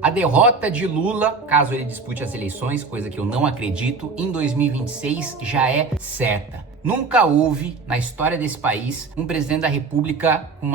A derrota de Lula, caso ele dispute as eleições, coisa que eu não acredito, em 2026 já é certa. Nunca houve, na história desse país, um presidente da república com,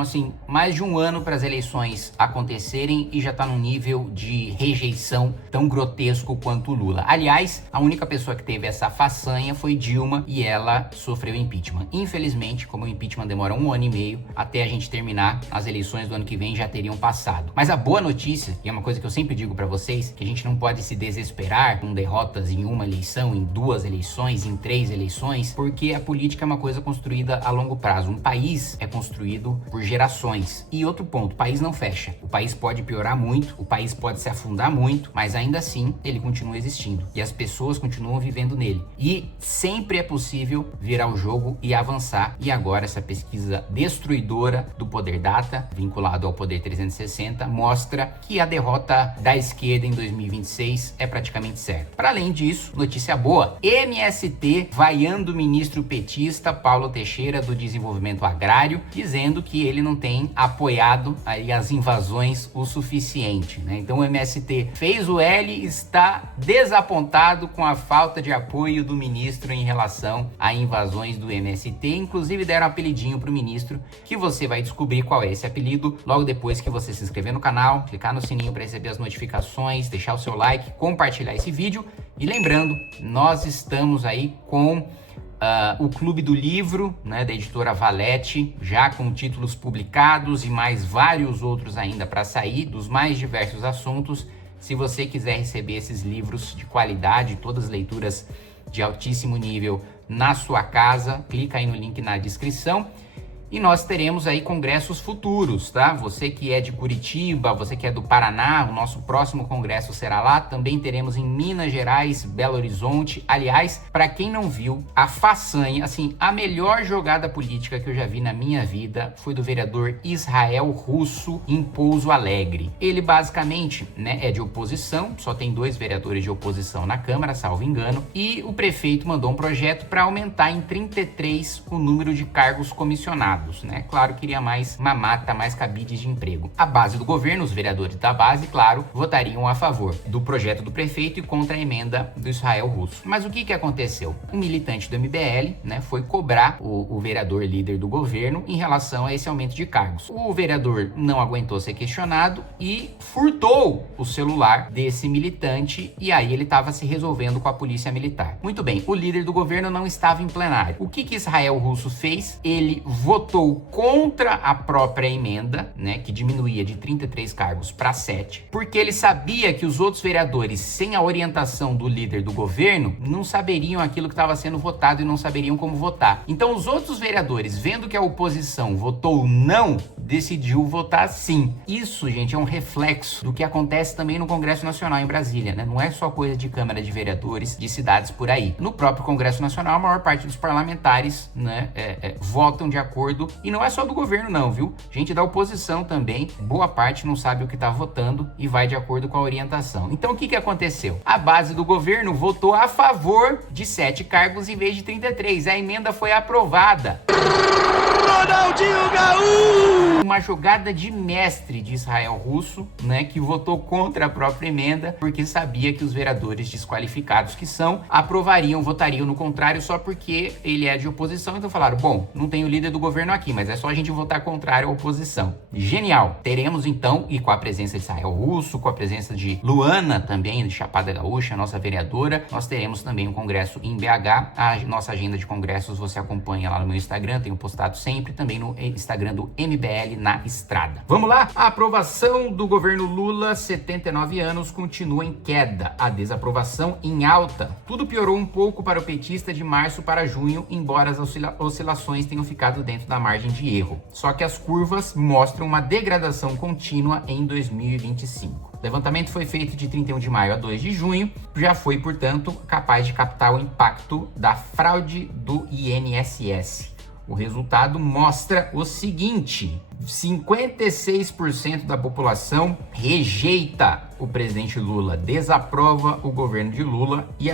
mais de um ano para as eleições acontecerem e já está num nível de rejeição tão grotesco quanto o Lula. Aliás, a única pessoa que teve essa façanha foi Dilma e ela sofreu impeachment. Infelizmente, como o impeachment demora 1 ano e meio, até a gente terminar, as eleições do ano que vem já teriam passado. Mas a boa notícia, e é uma coisa que eu sempre digo para vocês, que a gente não pode se desesperar com derrotas em uma eleição, em 2 eleições, em 3 eleições, porque a política é uma coisa construída a longo prazo. Um país é construído por gerações. E outro ponto, o país não fecha. O país pode piorar muito, o país pode se afundar muito, mas ainda assim ele continua existindo. E as pessoas continuam vivendo nele. E sempre é possível virar o jogo e avançar. E agora essa pesquisa destruidora do Poder Data, vinculado ao Poder 360, mostra que a derrota da esquerda em 2026 é praticamente certa. Para além disso, notícia boa, MST vaiando o ministro petista Paulo Teixeira do Desenvolvimento Agrário, dizendo que ele não tem apoiado aí as invasões o suficiente, né? Então o MST fez o L e está desapontado com a falta de apoio do ministro em relação a invasões do MST. Inclusive deram um apelidinho para o ministro, que você vai descobrir qual é esse apelido logo depois que você se inscrever no canal, clicar no sininho para receber as notificações, deixar o seu like, compartilhar esse vídeo. E lembrando, nós estamos aí com o Clube do Livro, né, da editora Valete, já com títulos publicados e mais vários outros ainda para sair, dos mais diversos assuntos. Se você quiser receber esses livros de qualidade, todas as leituras de altíssimo nível na sua casa, clica aí no link na descrição. E nós teremos aí congressos futuros, tá? Você que é de Curitiba, você que é do Paraná, o nosso próximo congresso será lá. Também teremos em Minas Gerais, Belo Horizonte. Aliás, para quem não viu, a façanha, a melhor jogada política que eu já vi na minha vida foi do vereador Israel Russo em Pouso Alegre. Ele basicamente, né, é de oposição, só tem 2 vereadores de oposição na Câmara, salvo engano, e o prefeito mandou um projeto para aumentar em 33 o número de cargos comissionados. Né? Claro, queria mais mamata, mais cabides de emprego. A base do governo, os vereadores da base, claro, votariam a favor do projeto do prefeito e contra a emenda do Israel Russo. Mas o que aconteceu? Um militante do MBL, né, foi cobrar o vereador líder do governo em relação a esse aumento de cargos. O vereador não aguentou ser questionado e furtou o celular desse militante e aí ele estava se resolvendo com a polícia militar. Muito bem, o líder do governo não estava em plenário. O que Israel Russo fez? Ele votou contra a própria emenda, né, que diminuía de 33 cargos para 7, porque ele sabia que os outros vereadores, sem a orientação do líder do governo, não saberiam aquilo que estava sendo votado e não saberiam como votar. Então os outros vereadores, vendo que a oposição votou não, decidiu votar sim. Isso, gente, é um reflexo do que acontece também no Congresso Nacional em Brasília, né? Não é só coisa de Câmara de Vereadores de cidades por aí. No próprio Congresso Nacional, a maior parte dos parlamentares, né, votam de acordo. E não é só do governo não, viu? Gente da oposição também, boa parte não sabe o que está votando e vai de acordo com a orientação. Então o que aconteceu? A base do governo votou a favor de 7 cargos em vez de 33. A emenda foi aprovada. Ronaldinho Gaúcho! Uma jogada de mestre de Israel Russo, né, que votou contra a própria emenda porque sabia que os vereadores desqualificados que são votariam no contrário só porque ele é de oposição. Então falaram, bom, não tem o líder do governo aqui, mas é só a gente votar contrário à oposição. Genial! Teremos então, e com a presença de Israel Russo, com a presença de Luana também, de Chapada Gaúcha, nossa vereadora, nós teremos também um congresso em BH. A nossa agenda de congressos você acompanha lá no meu Instagram, tenho postado sempre, também no Instagram do MBL na Estrada. Vamos lá? A aprovação do governo Lula, 79 anos, continua em queda. A desaprovação em alta. Tudo piorou um pouco para o petista de março para junho, embora as oscilações tenham ficado dentro da margem de erro. Só que as curvas mostram uma degradação contínua em 2025. O levantamento foi feito de 31 de maio a 2 de junho, já foi, portanto, capaz de captar o impacto da fraude do INSS. O resultado mostra o seguinte: 56% da população rejeita o presidente Lula, desaprova o governo de Lula e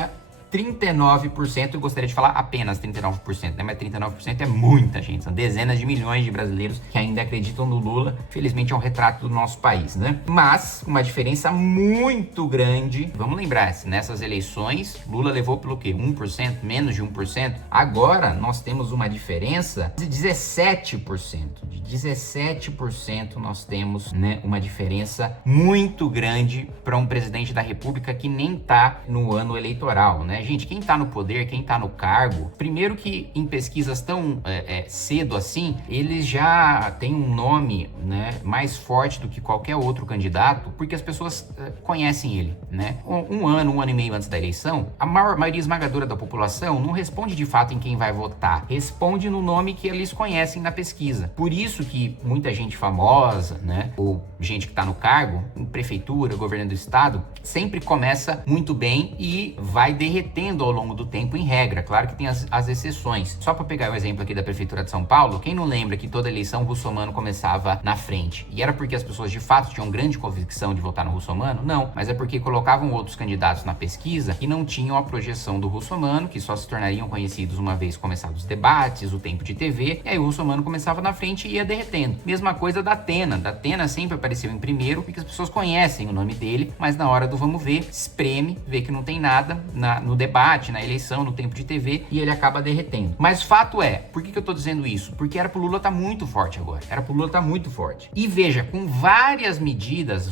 39%, eu gostaria de falar apenas 39%, né? Mas 39% é muita gente, são dezenas de milhões de brasileiros que ainda acreditam no Lula. Felizmente é um retrato do nosso país, né? Mas uma diferença muito grande. Vamos lembrar, nessas eleições, Lula levou pelo quê? 1%, menos de 1%. Agora nós temos uma diferença de 17%. De 17% nós temos, né, uma diferença muito grande para um presidente da República que nem tá no ano eleitoral, né? Gente, quem tá no poder, quem tá no cargo, primeiro que em pesquisas tão cedo assim, eles já têm um nome, né, mais forte do que qualquer outro candidato, porque as pessoas conhecem ele, né? Um ano e meio antes da eleição, a maioria esmagadora da população não responde de fato em quem vai votar, responde no nome que eles conhecem na pesquisa. Por isso que muita gente famosa, né, ou gente que tá no cargo, em prefeitura, governo do estado, sempre começa muito bem e vai derretendo ao longo do tempo, em regra. Claro que tem as exceções. Só para pegar o exemplo aqui da prefeitura de São Paulo, quem não lembra que toda eleição o Russomano começava na frente? E era porque as pessoas de fato tinham grande convicção de votar no Russomano? Não, mas é porque colocavam outros candidatos na pesquisa e não tinham a projeção do Russomano, que só se tornariam conhecidos uma vez começados os debates, o tempo de TV, e aí o Russomano começava na frente e ia derretendo. Mesma coisa da Atena. Da Atena sempre apareceu em primeiro, porque as pessoas conhecem o nome dele, mas na hora do vamos ver, espreme, vê que não tem nada no debate, na eleição, no tempo de TV, e ele acaba derretendo. Mas fato é, por que eu tô dizendo isso? Porque era pro Lula estar muito forte agora. Era pro Lula estar muito forte. E veja, com várias medidas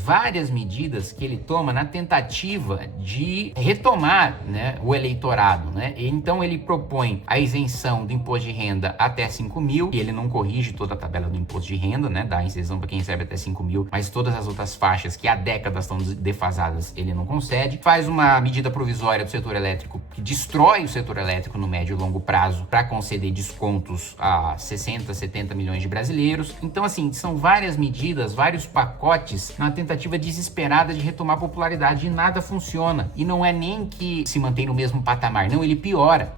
que ele toma na tentativa de retomar, né, o eleitorado, né? Então ele propõe a isenção do imposto de renda até 5 mil, e ele não corrige toda a tabela do imposto de renda, né? Dá isenção para quem recebe até 5 mil, mas todas as outras faixas que há décadas estão defasadas, ele não concede. Faz uma medida provisória do setor elétrico que destrói o setor elétrico no médio e longo prazo para conceder descontos a 60, 70 milhões de brasileiros. Então, assim, são várias medidas, vários pacotes na tentativa desesperada de retomar popularidade, e nada funciona. E não é nem que se mantém no mesmo patamar, não, ele piora.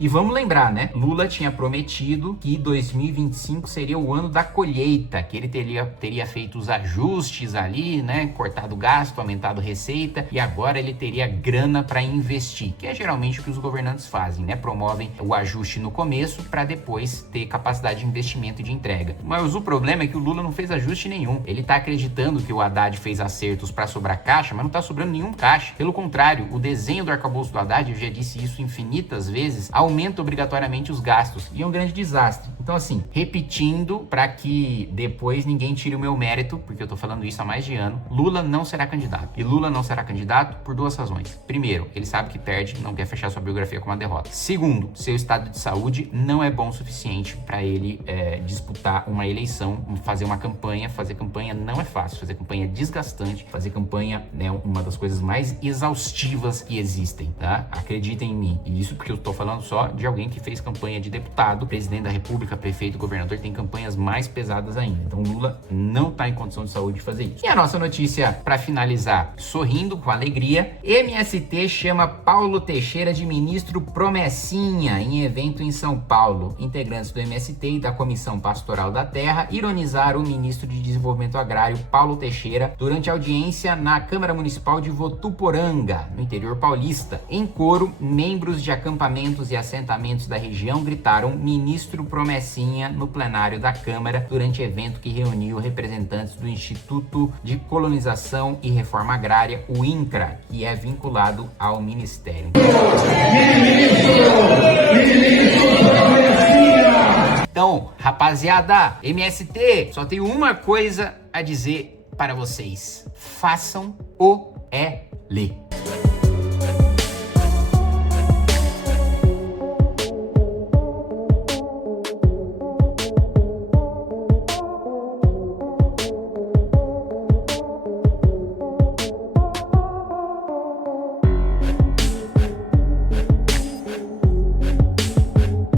E vamos lembrar, né? Lula tinha prometido que 2025 seria o ano da colheita, que ele teria feito os ajustes ali, né? Cortado gasto, aumentado receita, e agora ele teria grana para investir, que é geralmente o que os governantes fazem, né? Promovem o ajuste no começo para depois ter capacidade de investimento e de entrega. Mas o problema é que o Lula não fez ajuste nenhum. Ele tá acreditando que o Haddad fez acertos para sobrar caixa, mas não tá sobrando nenhum caixa. Pelo contrário, o desenho do arcabouço do Haddad, eu já disse isso infinitas vezes, aumenta obrigatoriamente os gastos, e é um grande desastre. Então, assim, repetindo para que depois ninguém tire o meu mérito, porque eu tô falando isso há mais de ano, Lula não será candidato. E Lula não será candidato por duas razões. Primeiro, ele sabe que perde, não quer fechar sua biografia com uma derrota. Segundo, seu estado de saúde não é bom o suficiente para ele disputar uma eleição, fazer uma campanha. Fazer campanha não é fácil, fazer campanha é desgastante, fazer campanha é uma das coisas mais exaustivas que existem, tá? Acreditem em mim. E isso porque eu tô falando só de alguém que fez campanha de deputado, presidente da república, prefeito, governador, tem campanhas mais pesadas ainda. Então Lula não tá em condição de saúde de fazer isso. E a nossa notícia para finalizar, sorrindo com alegria, MST chama Paulo Teixeira de ministro promessinha em evento em São Paulo. Integrantes do MST e da Comissão Pastoral da Terra ironizaram o ministro de Desenvolvimento Agrário Paulo Teixeira durante a audiência na Câmara Municipal de Votuporanga, no interior paulista. Em coro, membros de acampamentos e assentamentos da região gritaram ministro promessinha no plenário da Câmara durante evento que reuniu representantes do Instituto de Colonização e Reforma Agrária, o INCRA, que é vinculado ao Ministério. Então, rapaziada, MST, só tenho uma coisa a dizer para vocês. Façam o L.